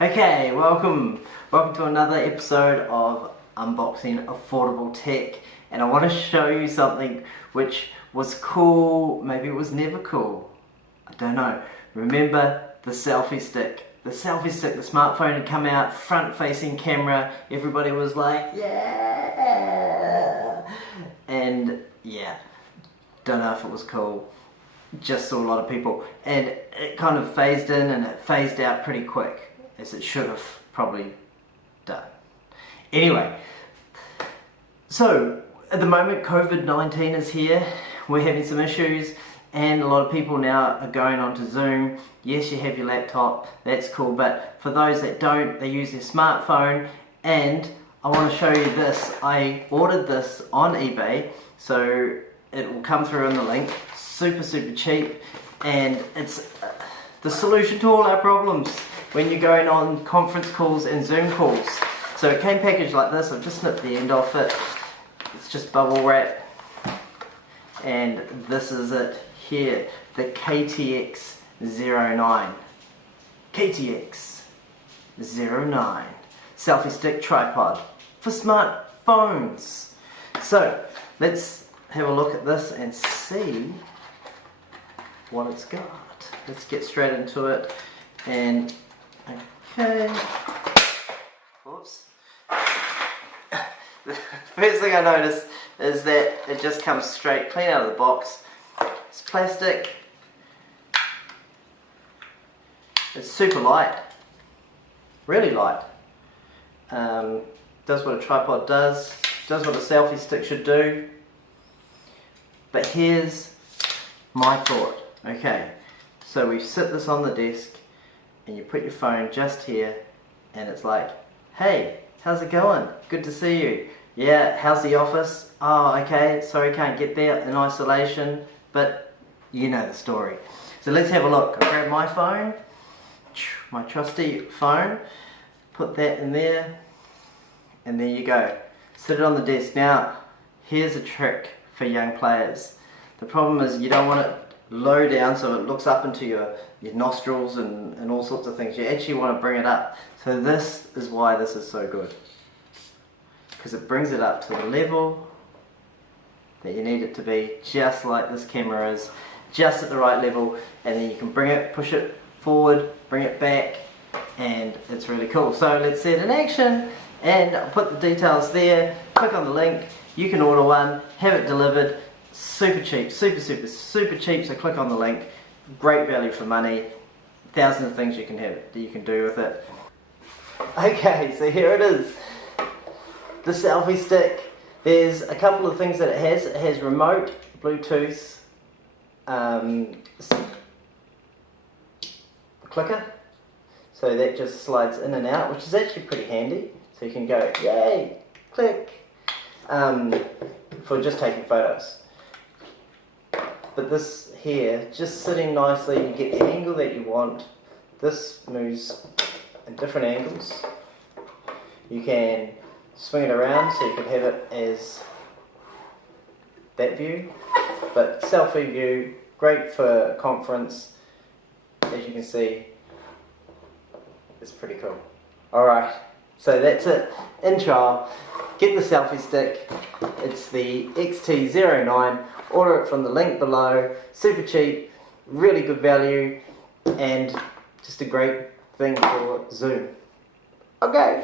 Okay, welcome to another episode of Unboxing Affordable Tech, and I want to show you something which was cool, maybe it was never cool, I don't know. Remember the selfie stick? The selfie stick, the smartphone had come out, front facing camera, everybody was like, yeah! And yeah, don't know if it was cool, just saw a lot of people, and it kind of phased in and it phased out pretty quick, as it should have probably done. Anyway, so at the moment COVID-19 is here, we're having some issues, and a lot of people now are going onto Zoom. Yes, you have your laptop, that's cool, but for those that don't, they use their smartphone. And I want to show you this. I ordered this on eBay, so it will come through in the link. Super cheap, and it's the solution to all our problems when you're going on conference calls and Zoom calls. So it came packaged like this. I've just snipped the end off it. It's just bubble wrap, and this is it here, the KTX09. KTX09 selfie stick tripod for smartphones. So let's have a look at this and see what it's got. Let's get straight into it. And okay, whoops. The first thing I noticed is that it just comes straight clean out of the box. It's plastic. It's super light, really light. Does what a tripod does what a selfie stick should do. But here's my thought. Okay, so we sit this on the desk and you put your phone just here, and it's like, hey, how's it going? Good to see you. Yeah, how's the office? Oh, okay, sorry can't get there, in isolation, but you know the story. So let's have a look. I grab my phone, my trusty phone, put that in there, and there you go. Sit it on the desk. Now, here's a trick for young players. The problem is you don't want it low down so it looks up into your nostrils and all sorts of things. You actually want to bring it up. So this is why this is so good, because it brings it up to the level that you need it to be, just like this camera is, just at the right level, and then you can bring it, push it forward, bring it back, and it's really cool. So let's see it in action, and I'll put the details there. Click on the link, you can order one, have it delivered. Super cheap, super cheap, so click on the link. Great value for money. Thousands of things you can do with it. Okay, so here it is. The selfie stick. There's a couple of things that it has. It has remote, Bluetooth, clicker. So that just slides in and out, which is actually pretty handy. So you can go, yay, click, for just taking photos. But this here, just sitting nicely, you get the angle that you want. This moves in different angles. You can swing it around so you can have it as that view. But selfie view, great for conference. As you can see, it's pretty cool. Alright, so that's it. In trial, get the selfie stick. It's the XT09. Order it from the link below. Super cheap, really good value, and just a great thing for Zoom. Okay.